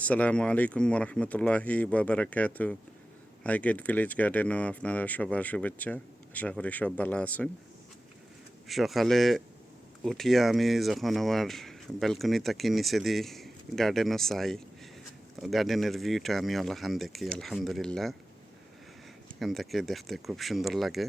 আসসালামু আলাইকুম রহমতুল্লাহি বারাকাতু। হাইগেট ভিলেজ গার্ডেনও আপনারা সবার শুভেচ্ছা। আশা করি সব ভালো আছেন। সকালে উঠিয়া আমি যখন আমার ব্যালকনি তাকি নিচে দিই গার্ডেনও চাই, গার্ডেনের ভিউটা আমি অলখান দেখি। আলহামদুলিল্লাহ, এখান থেকে দেখতে খুব সুন্দর লাগে।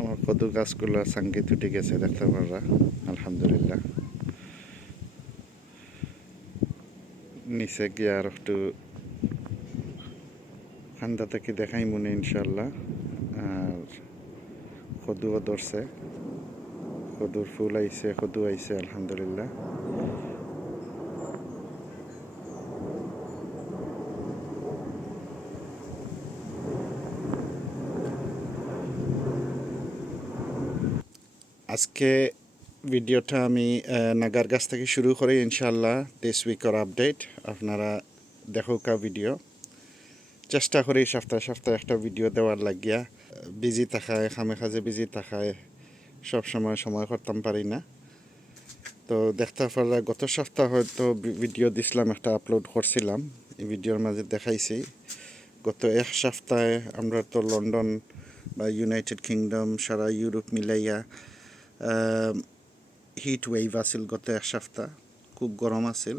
আমার কদু গাছগুলো সাঙ্গে তুটে গেছে, দেখতে পাররা। আলহামদুলিল্লাহ, নিচে গিয়ে আর একটু ঠান্ডা থেকে দেখাই মনে ইনশাল্লাহ। আর কদুও ধরছে, কদুর ফুল আইছে, কদু আইছে আলহামদুলিল্লাহ। আজকে ভিডিওটা আমি নাগার গাছ থেকে শুরু করি ইনশাল্লাহ। দিস উইকের আপডেট আপনারা দেখোকা ভিডিও। চেষ্টা করি সপ্তাহে সপ্তাহে একটা ভিডিও দেওয়ার লাগিয়া। বিজি থাকায়, খামে খাজে বিজি থাকায় সব সময় করতাম পারি না। তো দেখতে পারা গত সপ্তাহ হয়তো ভিডিও দিছিলাম, একটা আপলোড করছিলাম। এই ভিডিওর মাঝে দেখাইছি গত এক সপ্তাহে আমরা তো লন্ডন বা ইউনাইটেড কিংডম সারা ইউরোপ মিলাইয়া হিট ওয়েভ আছিল গত এক সপ্তাহ। খুব গরম আছিল,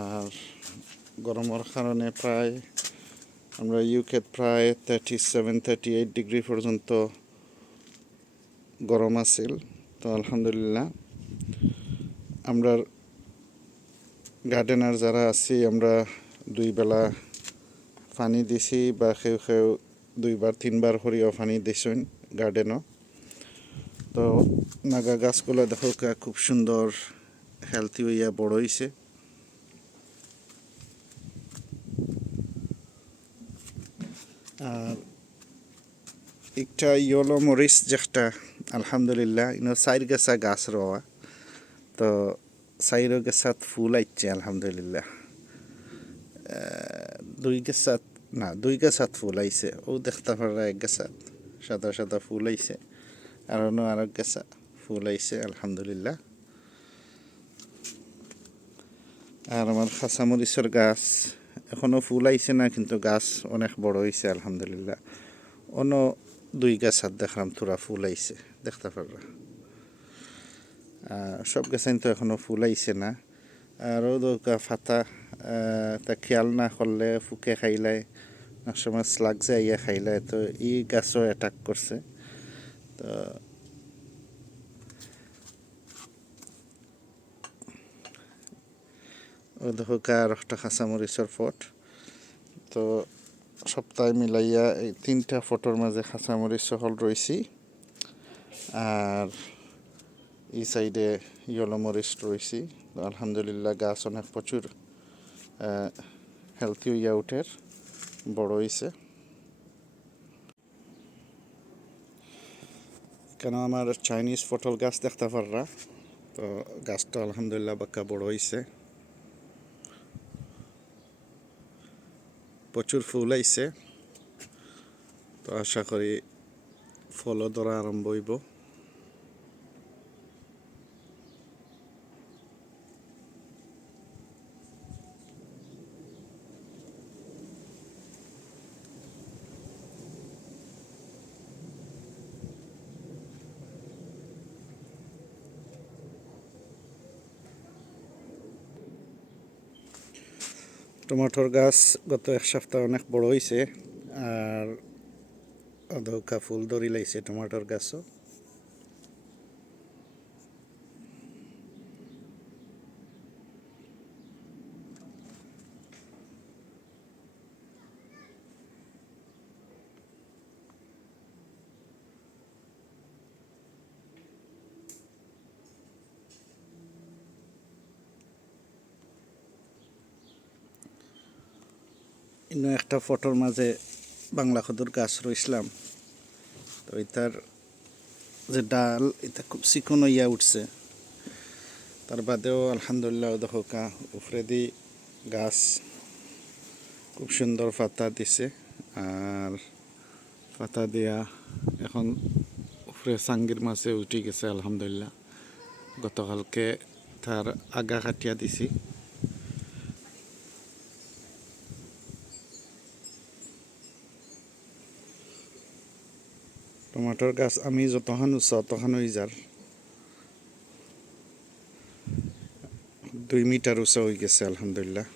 আর গরমের কারণে প্রায় আমরা ইউকে প্রায় 37-38 ডিগ্রি পর্যন্ত গরম আছিল। তো আলহামদুলিল্লাহ, আমরা গার্ডেনার যারা আছি আমরা 2 বেলা পানি দিছি, বা কেউ কেউ 2বার 3বার করিও পানি দিছেন গার্ডেনও। তো নাগা গাছগুলো দেখো খুব সুন্দর হেলথি হইয়া বড় হইছে। আর একটা ইয়েলো মরিচ যেটা আলহামদুলিল্লাহ ইনো 4 গেছা গাছ রওয়া, তো 4 গেছাত ফুল আইছে আলহামদুলিল্লাহ। 2 গেছাত ফুল আইছে, ও দেখতে পারা 1 গেছাত সাদা সাদা ফুল আইছে, আর আরেক গেছা ফুল আইছে আলহামদুলিল্লাহ। আর আমার কাঁচামরিচের গাছ এখনও ফুল আইছে না, কিন্তু গাছ অনেক বড় হয়েছে আলহামদুলিল্লাহ। অন্য 2 গাছাত দেখলাম তোরা ফুল আইছে, দেখতে পারবা। সব গাছাইন তো এখনও ফুল আইছে না। আর ফাতা তা খেয়াল না করলে ফুকে খাইলায়, অনেক সময় স্লাগ যাইয়া খাইলায়, তো এই গাছও অ্যাটাক করছে। তো ও দেখো আর একটা কাঁচামরিচের ফট। তো সপ্তাহে মিলাইয়া এই 3টা ফটোর মাঝে কাঁচামরিচ হল রয়েছি। আর এই সাইডে ইয়েলো মরিচ রয়েছি। আলহামদুলিল্লাহ, গাছ অনেক প্রচুর হেলথি হইয়া উঠের বড় হয়েছে। কেন আমার চাইনিজ পটল গাছ দেখতে পাররা, তো গাছটা আলহামদুলিল্লাহ বাক্কা বড় হয়েছে, প্রচুর ফুল আইছে। তো আশা করি ফলও ধরা আরম্ভ হইব। টমেটোর গাছ গত 1 সপ্তাহ অনেক বড় হয়েছে, আর অধকা ফুল ধরি লাইছে টমেটোর গাছও। ইন্য একটা ফটোর মাঝে বাংলা খদুর গাছ রইছিলাম, তো তো এটার যে ডাল এটা খুব চিকন হইয়া উঠছে, তার বাদেও আলহামদুলিল্লাহ দেখা উপরে দি গাছ খুব সুন্দর পাতা দিছে। আর পাতা দিয়া এখন উপরে সাঙ্গির মাছে উঠে গেছে আলহামদুলিল্লাহ। গতকালকে তার আগা কাটিয়া দিছি। টমাটোর গাছ আমি যতখান উঁচা তখন হয়ে যার 2 মিটার উঁচা হয়ে গেছে আলহামদুলিল্লাহ।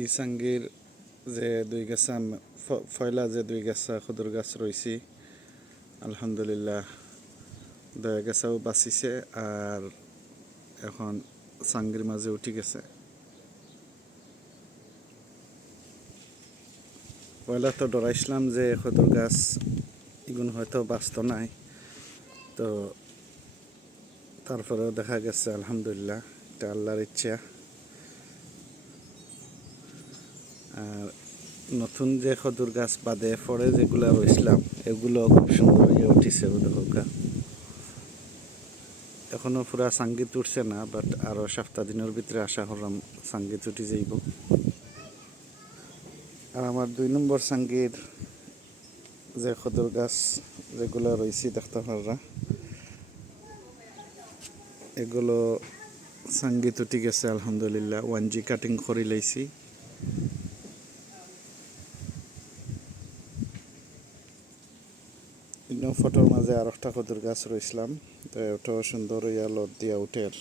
এই সাঙ্গির যে 2 গাছা ফয়লা যে 2 গাছা খুদুর গাছ রয়েছে আলহামদুলিল্লাহ 2 গাছাও বাঁচিছে আর এখন সাঙ্গির মাঝে উঠে গেছে। পয়লা তো ডরাইছিলাম যে খুদুর গাছ এগুলো হয়তো বাঁচত নাই, তো তারপরেও দেখা গেছে আলহামদুলিল্লাহ এটা আল্লাহর ইচ্ছা। আর নতুন যে খদুর গাছ বাদে পরে যেগুলো রইছিলাম এগুলো খুব সুন্দর হয়ে উঠিছে দেখা। এখনো পুরা সাঙ্গীত উঠছে না, বাট আরো সপ্তাহ দিনের ভিতরে আশা করলাম সাঙ্গীত উঠে যাইব। আর আমার 2 নম্বর সাঙ্গীর যে খদুর গাছ যেগুলো রয়েছে দেখতে পাররা এগুলো সাঙ্গীত উঠে গেছে আলহামদুলিল্লাহ। 1G কাটিং করে লাইছি। ফটোর মাঝে আর একটা খদুর গাছ রইছিলাম, তো ওটাও সুন্দর হইয়া লত দিয়া উঠের।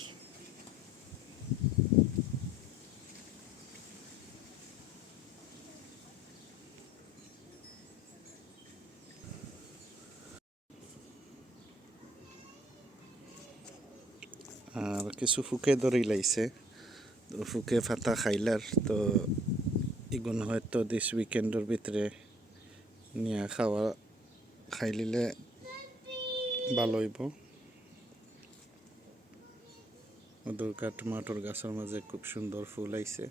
আর কিছু ফুকে ধরে লাইছে, তো ফুকে ফাতা খাইলার, তো ইগুন হয়তো দিস উইকেন্ডের ভিতরে নিয়ে খাইলিলে ভালো হইব। দুর্গা টমাটোর গাছের মাঝে খুব সুন্দর ফুল আইছে।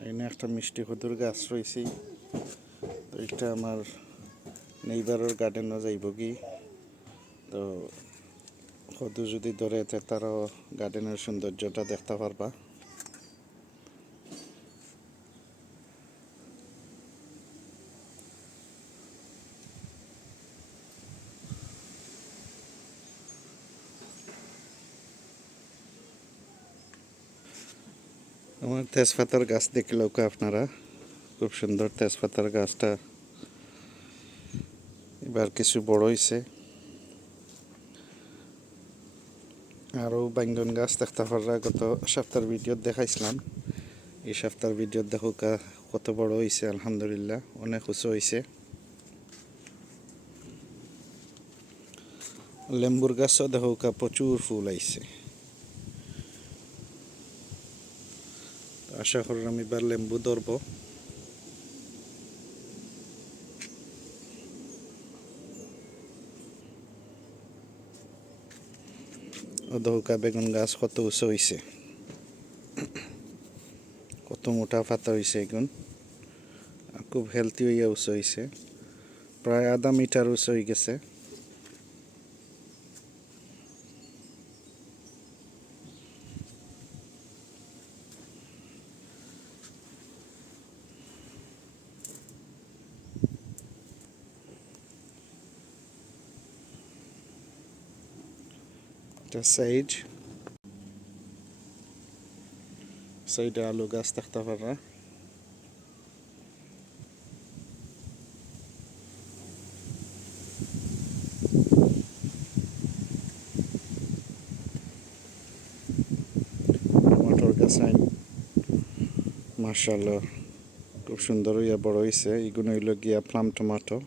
এখানে একটা মিষ্টি কদুর গাছ রয়েছে, তো এটা আমার নেইবারের গার্ডেনও যাইব কি, তো কদু যদি ধরে তারও গার্ডেনের সৌন্দর্যটা দেখতে পারবা। আমার তেজপাতার গাছ দেখলেও আপনারা খুব সুন্দর তেজপাতার গাছটা এবার কিছু বড় হয়েছে। আরও বাইঙ্গন গাছ দেখতে পাররা গত সপ্তাহের ভিডিও দেখাইছিলাম, এই সপ্তাহের ভিডিও দেখো কত বড় হয়েছে আলহামদুলিল্লাহ, অনেক উঁচু হয়েছে। লেম্বুর গাছও দেখো প্রচুর ফুল আইছে। আশা করলাম এবার লেম্বু ধরবো। দৌকা বেগুন গাছ কত উঁচু হয়েছে, কত মোটা পাতা হয়েছে এগুন, খুব হেলদি হইয়া উঁচু হয়েছে, প্রায় আধা মিটার উঁচু হয়ে গেছে। এটা সাইডে আলু গাছ দেখতে পাররা। টমাটোর গাছ মাশাআল্লাহ খুব সুন্দর হইয়া বড় হয়েছে। এগুলো হইল গিয়া প্লাম টমাটো।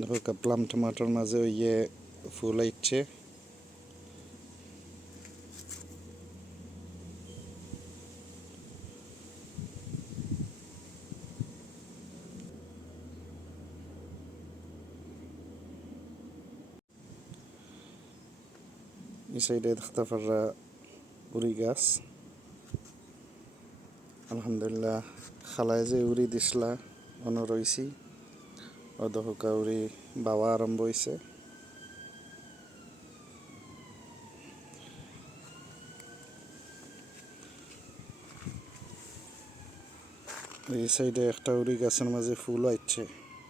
দেখো প্লাম টমাটোর মাঝে ইয়ে ফুল আইছে। এই সাইডে দেখতে পাররা উড়ি গাছ আলহামদুলিল্লাহ খালায় যে উড়ি দিসলা অন রইছি অদহকা উড়ি বাবা আরম্ভ হয়েছে এই সাইডে একটা উড়ি গাছের মাঝে ফুল আইছে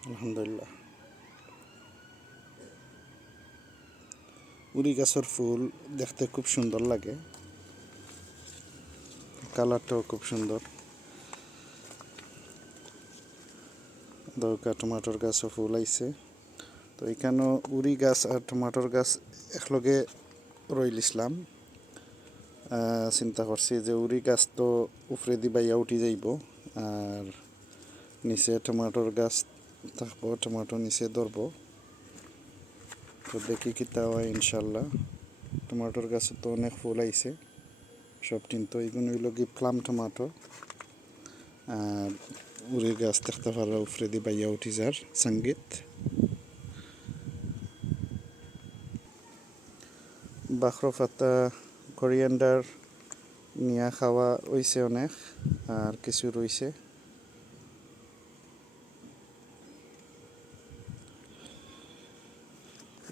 আলহামদুলিল্লাহ উড়ি গাছের ফুল দেখতে খুব সুন্দর লাগে কালারটাও খুব সুন্দর দরকার টমাটোর গাছও ফুল আইছে তো এখানেও উড়ি গাছ আর টমাটোর গাছ একলগে রইলিছিলাম চিন্তা করছি যে উড়ি গাছ তো উপরে দি বাইয়া উঠি যাইব আর নিচে টমাটোর গাছ থাকবো টমাটো নিচে ধরবো তো দেখি কিতা হয় ইনশাল্লাহ টমাটোর গাছে তো অনেক ফুল আইছে সব কিন্তু এইগুলো হইল কি প্লাম টমাটো আর উড়ি গাছ দেখতে পারা উপরে দি বাইয়া উঠি যার সঙ্গীত বাখরো পাতা কোরিয়ান্ডার নিয়া খাওয়া হইছে অনেক আর কিছু রইছে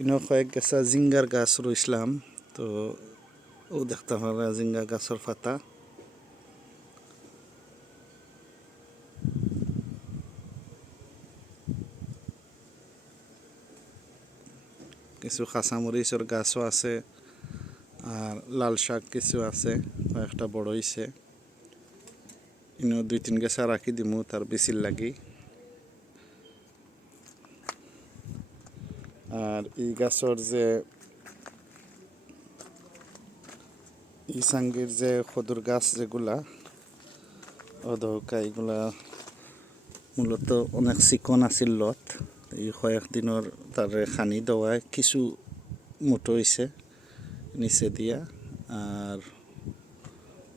ইনো কয়েক গেছা জিঙ্গার গাছ রইছিলাম তো ও দেখতে পারা জিঙ্গা গাছের পাতা কিছু কাঁচামরিচের গাছও আছে আর লাল শাক কিছু আছে কয়েকটা বড় হইছে ইনো 2-3 গেছা রাখি দিমু তার বেশির লাগি আর এই গাছের যে ইসাঙ্গির যে খদুর গাছ যেগুলা অদৌকা এগুলা মূলত অনেক চিকন আছিল লত এই কয়েকদিনের তারে খানি দেওয়ায় কিছু মোটো হইছে নিচে দিয়া আর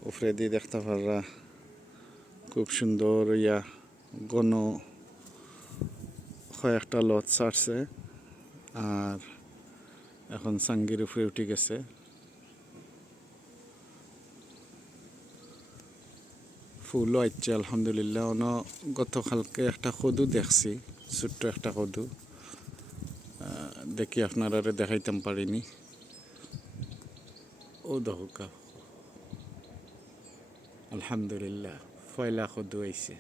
উপরে দিয়ে দেখতে পাররা খুব সুন্দর ইয়া ঘন কয়েকটা লত ছাড়ছে আর এখন সাঙ্গির উপরে উঠে গেছে ফুলও আইছে আলহামদুলিল্লাহ গতকালকে একটা কদু দেখছি ছোট্ট একটা কদু দেখি আপনারা দেখাইতাম পারিনি ও দহকা আলহামদুলিল্লাহ ফয়লা কদু আইছে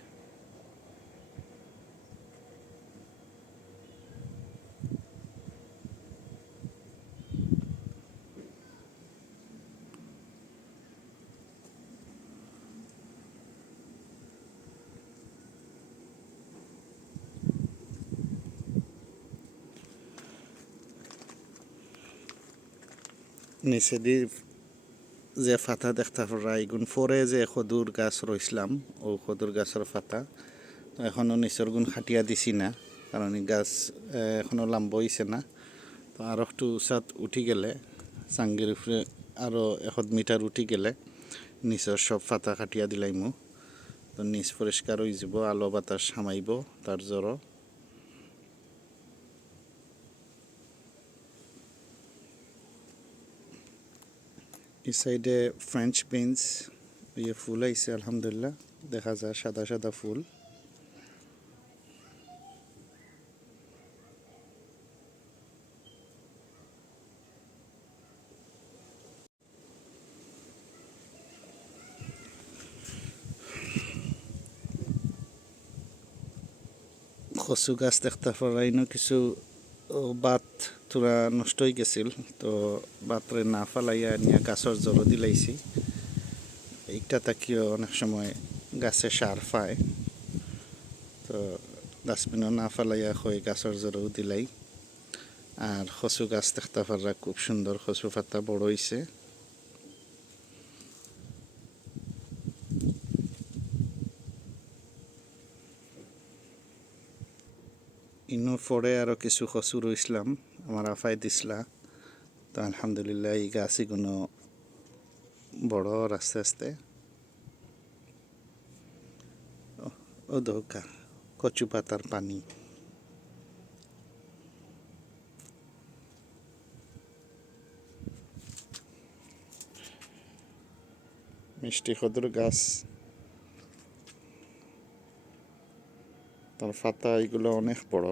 নিচে দিয়ে যে ফাতা দেখতে পারা এগুন ফরে যে খদুর গাছ রইছিলাম ও খদুর গাছের ফাতা এখনও নিচের গুণ খাটিয়া দিছি না কারণ এই গাছ এখনও লাম্ব হইছে না তো আর একটু উঁচাত উঠি গেলে চাঙ্গির উপরে আরও 1 মিটার উঠি গেলে নিচের সব ফাতা খাটিয়া দিলাইমু তো নিচ পরিষ্কার হয়ে যাব আলো বাতাস সামাইব তার জ্বর এই সাইডে ফ্রেঞ্চ বিনস ইয়ে ফুল আইছে আলহামদুলিল্লাহ দেখা যায় সাদা সাদা ফুল কচু গাছ দেখতে পারাইনো কিছু বাত তোরা নষ্ট হয়ে গেছিল তো বাতরে না ফালাইয়া নিয়ে গাছের জড়ো দিলাইছি এইটা তাকিও অনেক সময় গাছে সার পায় তো ডাস্টবিনও না ফালাইয়া হয়ে গাছের জড়ো দিলাই আর কচু গাছ দেখতে পারা খুব সুন্দর কচু পাতা বড় হইছে ইনো পরে আরও কিছু কচু রইছিলাম আমার আফাই দিসলা তো আলহামদুলিল্লাহ এই গাছ এগুলো বড় আস্তে আস্তে ও দৌকা কচু পাতার পানি মিষ্টি কদুর গাছ, তার পাতা এগুলো অনেক বড়।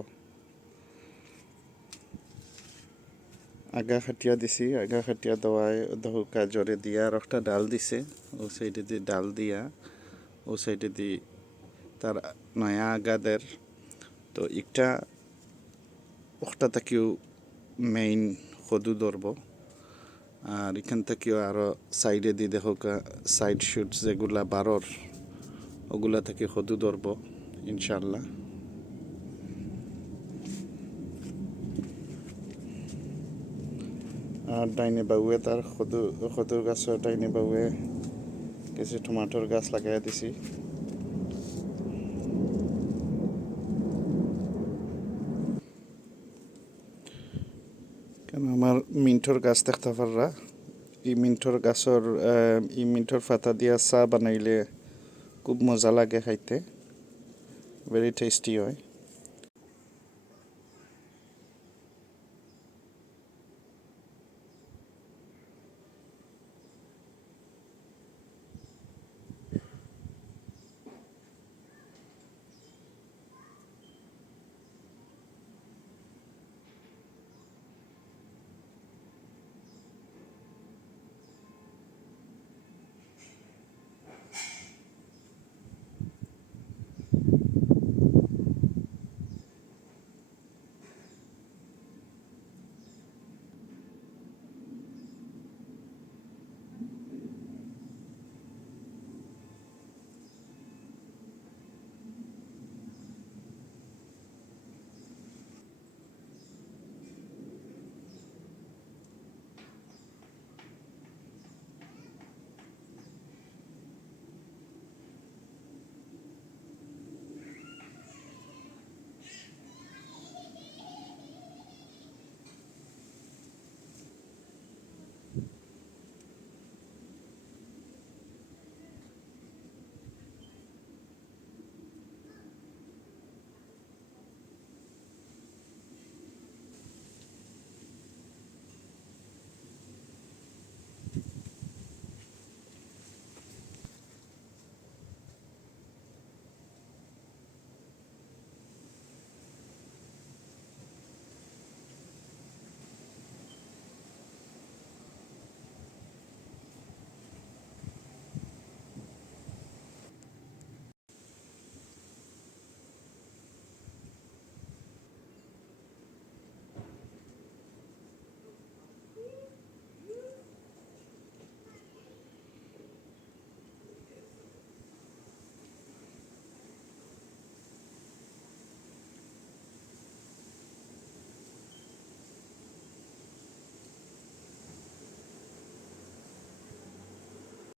আগা খাটিয়া দিছি, আগা খাটিয়া দেওয়ায় দহুকা জোরে দিয়া আর একটা ডাল দিছে, ও সাইডে দিয়ে ডাল দিয়া ও সাইডে দিয়ে তার নয়া আগাদের। তো একটা ওটা থেকেও মেইন কদু ধরব, আর এখান থেকেও আরও সাইডে দিয়ে দেখো সাইড শুটস যেগুলা বারোর ওগুলা থেকে কদু ধরব ইনশাল্লাহ। আর ডাইনে বাউয়ে তার কদুর গাছের ডাইনে বাউয়ে কিছু টমাটোর গাছ লাগাই দিছি। কেন আমার মিন্টর গাছ দেখতে পাররা, এই মিন্টর পাতা দিয়া চা বানাইলে খুব মজা লাগে খাইতে, ভেরি টেস্টি হয়।